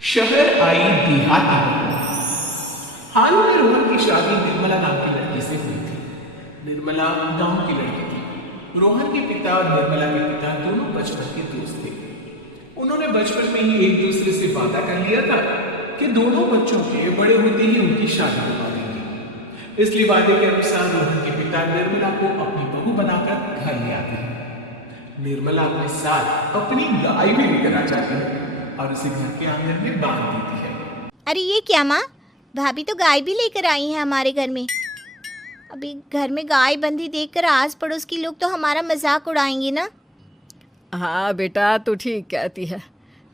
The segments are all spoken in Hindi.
शहर आई देहाती बहू। हाल में रोहन की शादी निर्मला नाम की लड़की से हुई थी। निर्मला गांव की लड़की थी। रोहन के पिता और निर्मला के पिता दोनों बचपन के दोस्त थे। उन्होंने बचपन में ही एक दूसरे से वादा कर लिया था कि दोनों बच्चों के बड़े होते ही उनकी शादी करवा देंगे। इसलिए वादे के अनुसार रोहन के पिता निर्मला को अपनी बहू बनाकर घर ले आते हैं। निर्मला अपने साथ अपनी गाय भी लेकर आ जाती है और उसे घर के आंगन में बांध देती है। अरे ये क्या माँ, भाभी तो गाय भी लेकर आई हैं हमारे घर में। अभी घर में गाय बंधी देखकर आस पड़ोस के लोग तो हमारा मजाक उड़ाएंगे ना। हाँ बेटा, तू ठीक कहती है,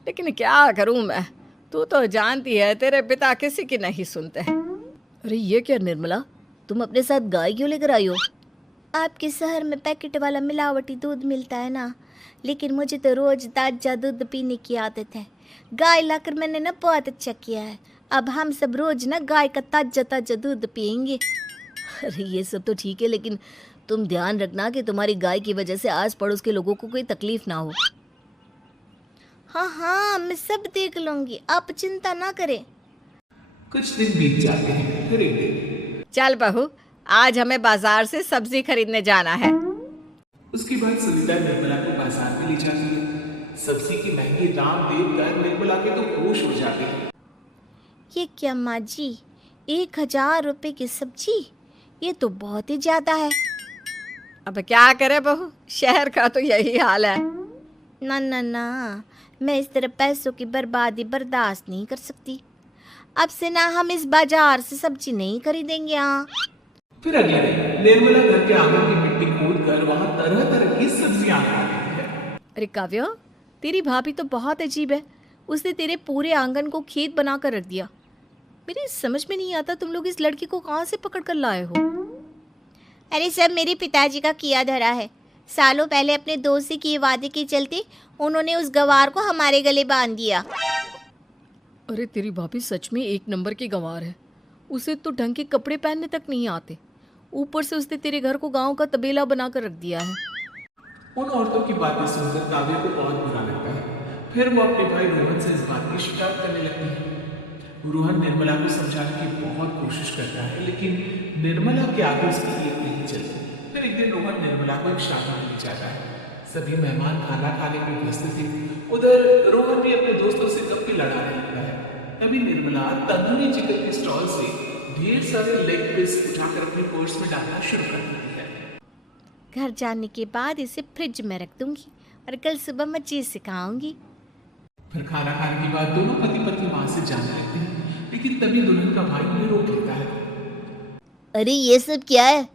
लेकिन क्या करूँ मैं। तू तो जानती है तेरे पिता किसी की नहीं सुनते। अरे ये क्या निर्मला, तुम अपने साथ गाय क्यों लेकर आई हो? आपके शहर में पैकेट वाला मिलावटी दूध मिलता है ना, लेकिन मुझे तो रोज ताजा दूध पीने की आदत है। गाय लाकर मैंने ना बहुत अच्छा किया है। अब हम सब रोज ना गाय का ताजा ताजा दूध पियेंगे। अरे ये सब तो ठीक है, लेकिन तुम ध्यान रखना कि तुम्हारी गाय की वजह से आस पड़ोस के लोगों को कोई तकलीफ ना हो। हाँ हाँ, मैं सब देख लूंगी, आप चिंता ना करें। कुछ दिन बीत जाते हैं। फिर एक दिन चल बहू, आज हमें बाजार से सब्जी खरीदने जाना है। उसके बाद सुनीता निर्मला को बाजार में ले जाती है। सब्जी की महंगी दाम देखकर निर्मला के तो होश उड़ जाते हैं। ये क्या माँ जी, 1000 रुपये की सब्जी, ये तो बहुत ही ज्यादा है। अब क्या करे बहू, शहर का तो यही हाल है। ना ना ना, मैं इस तरह पैसों की बर्बादी बर्दाश्त नहीं कर सकती। अब से ना हम इस बाजार से सब्जी नहीं खरीदेंगे। यहाँ फिर अगले दिन निर्मला घर के आंगन की मिट्टी खोद कर वहाँ तरह तरह की सब्जियां लगा देती है। अरे काव्या, तेरी भाभी तो बहुत अजीब है। उसने तेरे पूरे आंगन को खेत बनाकर रख दिया। मेरी समझ में नहीं आता तुम लोग इस लड़की को कहाँ से पकड़ कर लाए हो। अरे सब मेरे पिताजी का किया धरा है। सालों पहले अपने दोस्त से किए वादे के चलते उन्होंने उस गवार को हमारे गले बांध दिया। अरे तेरी भाभी सच में एक नंबर की गंवार है। उसे तो ढंग के कपड़े पहनने तक नहीं आते, ऊपर से उसने तेरे घर को गांव का तबेला बनाकर रख दिया है। उन औरतों की बातें सुनकर काव्या को बहुत बुरा लगता है। फिर वो अपने भाई रोहन से इस बात की शिकायत करने लगती है। रोहन निर्मला को समझाने की बहुत कोशिश करता है, लेकिन निर्मला के आगे उसकी एक नहीं चलती। फिर एक दिन रोहन निर्मला को एक शादी में ले जाता है। सभी मेहमान खाना खाने में व्यस्त थे। उधर रोहन भी अपने दोस्तों से गप्पे लड़ाने लगता है। तभी निर्मला तंदूरी चिकन के स्टॉल से ढेर सारे लेग पीस उठाकर अपने पर्स में डालना शुरू कर देती है। घर जाने के बाद इसे फ्रिज में रख दूंगी और कल सुबह मैं चीज सिखाऊंगी। फिर खाना खाने के बाद दोनों पति पत्नी वहां से जाने लगते हैं, लेकिन तभी दुल्हन का भाई उन्हें रोक लेता है। अरे ये सब क्या है?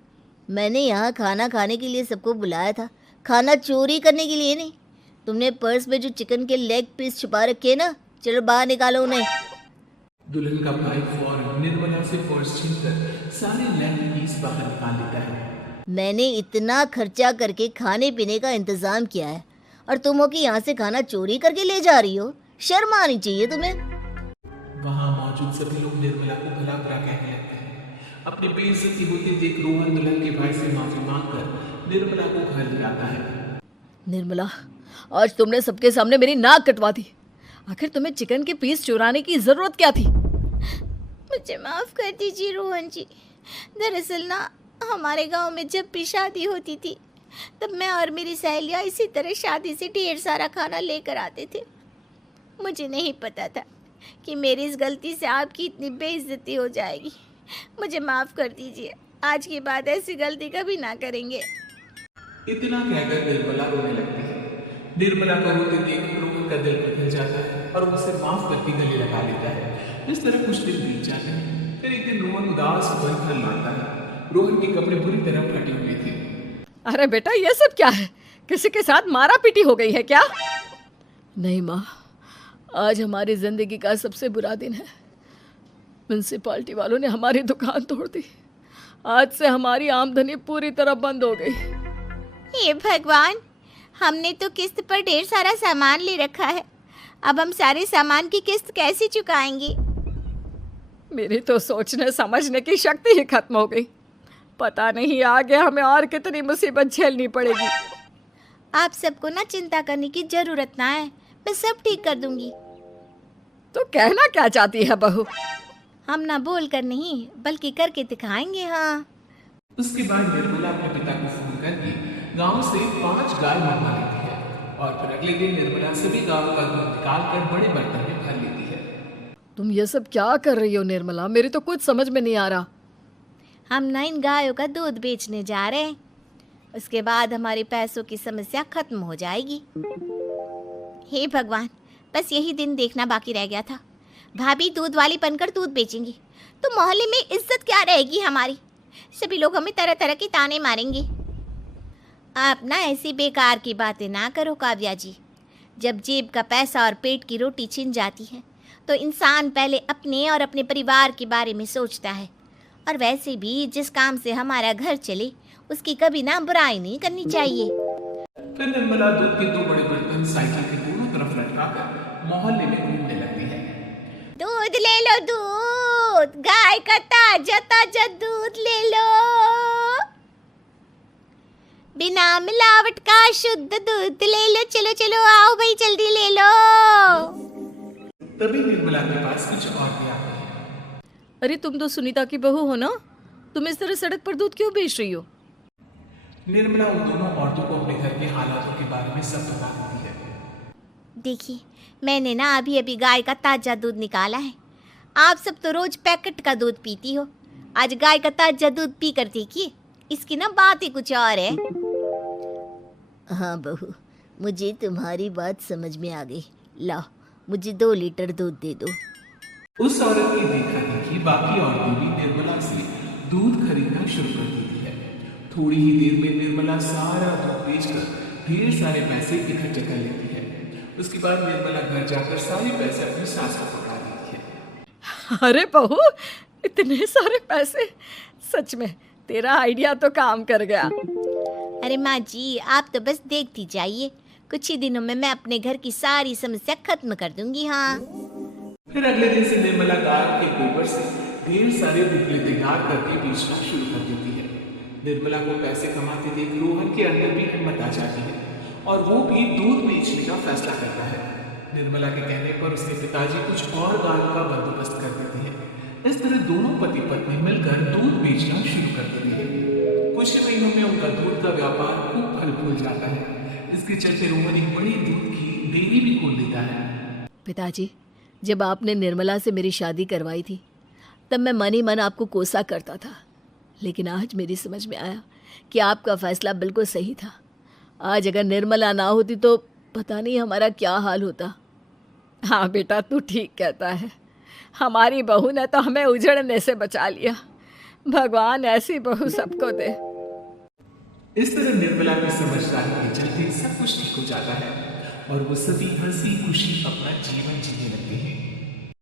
मैंने यहाँ खाना खाने के लिए सबको बुलाया था, खाना चोरी करने के लिए नहीं। तुमने पर्स में जो चिकन के लेग पीस छुपा रखे ना, चलो बाहर निकालो उन्हें। दुल्हन का भाई फौरन निर्मला से पर्स छीनकर सारे लेग पीस बाहर निकाल लेता है। मैंने इतना खर्चा करके खाने पीने का इंतजाम किया है और तुम हो कि यहाँ से खाना चोरी करके ले जा रही हो। शर्म आनी चाहिए तुम्हें। वहां मौजूद सभी लोग निर्मला को भला बुरा कहने लगते हैं। अपनी बेइज्जती होती देख रोहन दुल्हन के भाई से माफी मांगकर निर्मला को घर ले आता है। निर्मला, आज तुमने सबके सामने मेरी नाक कटवा दी। आखिर तुम्हें चिकन के पीस चुराने की जरूरत क्या थी? मुझे माफ कर दीजिए रोहन जी। दरअसल ना, हमारे गांव में जब भी शादी होती थी तब मैं और मेरी सहेलियां इसी तरह शादी से ढेर सारा खाना लेकर आते थे। मुझे नहीं पता था कि मेरी इस गलती से आपकी इतनी बेइज्जती हो जाएगी। मुझे माफ कर दीजिए। आज के बाद ऐसी गलती कभी ना करेंगे। इतना कहकर निर्मला रोने लगती है। निर्मला को रोते देख रोहन का दिल पिघल जाता है और वो उसे माफ करके गले लगा लेता है। इस तरह कुछ दिन बीत जाते हैं। फिर एक दिन रोहन उदास होकर घर लौटता है। रोहन के कपड़े बुरी तरह फटे हुए थे। अरे बेटा, ये सब क्या है? किसी के साथ मारा पीटी हो गई है क्या? नहीं माँ, आज हमारी जिंदगी का सबसे बुरा दिन है। म्यूनसिपालिटी वालों ने हमारी दुकान तोड़ दी। आज से हमारी आमदनी पूरी तरह बंद हो गई। हे भगवान, हमने तो किस्त पर ढेर सारा सामान ले रखा है। अब हम सारे सामान की किस्त कैसे चुकाएंगे? मेरी तो सोचने समझने की शक्ति ही खत्म हो गई। पता नहीं आगे हमें और कितनी मुसीबत झेलनी पड़ेगी। आप सबको ना चिंता करने की जरूरत ना है, मैं सब ठीक कर दूंगी। तो कहना क्या चाहती है बहू? हम ना बोल कर नहीं बल्कि करके दिखाएंगे। हाँ, उसके बाद निर्मला अपने पिता को फोन करके गांव से 5 गाय मंगवा लेती है और फिर अगले दिन निर्मला सभी गायों का दूध निकाल कर बड़े बर्तन में भर लेती है। तुम ये सब क्या कर रही हो निर्मला? मेरी तो कुछ समझ में नहीं आ रहा। हम ना इन गायों का दूध बेचने जा रहे हैं। उसके बाद हमारे पैसों की समस्या खत्म हो जाएगी। हे भगवान, बस यही दिन देखना बाकी रह गया था। भाभी दूध वाली बनकर दूध बेचेंगी तो मोहल्ले में इज्जत क्या रहेगी हमारी। सभी लोग हमें तरह तरह के ताने मारेंगे। आप ना ऐसी बेकार की बातें ना करो काव्या जी। जब जेब का पैसा और पेट की रोटी छिन जाती है तो इंसान पहले अपने और अपने परिवार के बारे में सोचता है। और वैसे भी जिस काम से हमारा घर चले उसकी कभी ना बुराई नहीं करनी चाहिए। फिर निर्मला दूध के 2 बड़े बर्तन साइकिल के दोनों तरफ लटकाकर मोहल्ले में घूमने लगती है। दूध ले लो, दूध, गाय का ताजा ताजा दूध ले लो, बिना मिलावट का शुद्ध दूध ले लो। चलो चलो आओ भाई, जल्दी ले लो। तभी निर्मला के पास कुछ औरतें आती हैं। अरे तुम तो सुनीता की बहू हो ना? तुम इस तरह सड़क पर दूध क्यों बेच रही हो? निर्मला उन दोनों औरतों को अपने घर के हालातों के बारे में सब बता देती है। देखिए, मैंने ना अभी अभी गाय का ताजा दूध निकाला है। आप सब तो रोज पैकेट का दूध पीती हो, आज गाय का ताजा दूध पी कर देखिए, इसकी ना बात ही कुछ और है। हाँ बहू, मुझे तुम्हारी बात समझ में आ गई। लाओ, मुझे 2 लीटर दूध दे दो। उस औरत की देखा देखी बाकी औरतें भी निर्मला से दूध खरीदना शुरू कर देती है। थोड़ी ही देर में निर्मला सारा दूध बेचकर ढेर सारे पैसे इकट्ठे कर लेती है। उसके बाद निर्मला घर जाकर सारे पैसे अपनी सास को पकड़ा देती है। अरे बहू, इतने सारे पैसे! सच में तेरा आइडिया तो काम कर गया। अरे माँ जी, आप तो बस देखती जाइए, कुछ ही दिनों में मैं अपने घर की सारी समस्या खत्म कर दूंगी। हाँ, फिर अगले दिन से निर्मला गाय के गोबर से ढेर सारे डिब्बे तैयार करके बेचना शुरू कर देती है। निर्मला को पैसे कमाते देख रोहन के अंदर भी हिम्मत आ जाती है और वो भी दूध बेचने का फैसला करता है। निर्मला के कहने पर उसके पिताजी कुछ और गायों का बंदोबस्त कर देते हैं। इस तरह दोनों पति पत्नी मिलकर दूध बेचना शुरू कर देते हैं। कुछ ही महीनों में उनका दूध का व्यापार खूब फल फूल जाता है। इसके चलते रोहन एक बड़ी दूध की डेयरी भी खोल लेता है। पिताजी, जब आपने निर्मला से मेरी शादी करवाई थी तब मैं मन ही मन आपको कोसा करता था, लेकिन आज मेरी समझ में आया कि आपका फैसला बिल्कुल सही था। आज अगर निर्मला ना होती तो पता नहीं हमारा क्या हाल होता। हाँ बेटा, तू ठीक कहता है। हमारी बहू ने तो हमें उजड़ने से बचा लिया। भगवान ऐसी बहू सबको दे। इस तरह निर्मला की समझदारी के चलते सब कुछ ठीक हो जाता है और वो सभी हंसी खुशी अपना जीवन जीने लगते हैं।